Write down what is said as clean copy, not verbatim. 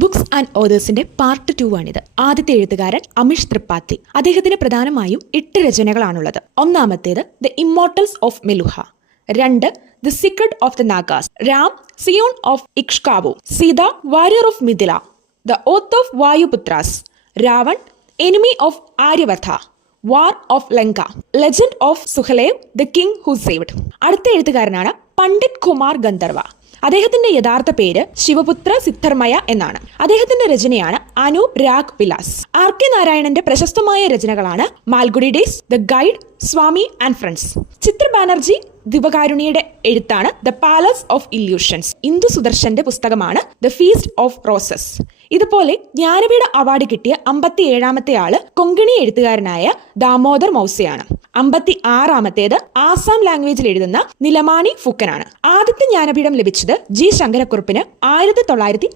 Books and ഓതേഴ്സിന്റെ part 2 ആണിത്. ആദ്യത്തെ എഴുത്തുകാരൻ അമിഷ് ത്രിപാഠി. അദ്ദേഹത്തിന് പ്രധാനമായും 8 രചനകളാണുള്ളത്. ഒന്നാമത്തേത് the immortals of Meluha, 2 the secret of the Nagas, Ram scion of Ikshvaku, Sita warrior of Mithila, the oath of Vayuputras, Raavan enemy of Aryavarta, war of Lanka, legend of Suheldev the king who saved. അടുത്ത എഴുത്തുകാരനാണ് പണ്ഡിറ്റ് കുമാർ ഗന്ധർവ. അദ്ദേഹത്തിന്റെ യഥാർത്ഥ പേര് ശിവപുത്ര സിദ്ധർമയ എന്നാണ്. അദ്ദേഹത്തിന്റെ രചനയാണ് അനൂപ് രാഗ് വിലാസ്. ആർ കെ നാരായണന്റെ പ്രശസ്തമായ രചനകളാണ് Malgudi days, the guide, Swami and friends. Chitra Banerjee ദിവകാരുണിയുടെ എഴുത്താണ് the palace of illusions. Indu സുദർശന്റെ പുസ്തകമാണ് ദ ഫീസ്റ്റ് ഓഫ് റോസസ്. ഇതുപോലെ ജ്ഞാനപീഠ അവാർഡ് കിട്ടിയ 57-ാമത്തെ ആള് കൊങ്കിണി എഴുത്തുകാരനായ ദാമോദർ മൗസയാണ്. 56-ാമത്തേത് ആസാം ലാംഗ്വേജിൽ എഴുതുന്ന നിലമാണി ഫുക്കനാണ്. ആദ്യത്തെ ജ്ഞാനപീഠം ലഭിച്ചത് ജി ശങ്കരക്കുറുപ്പിന് 1965.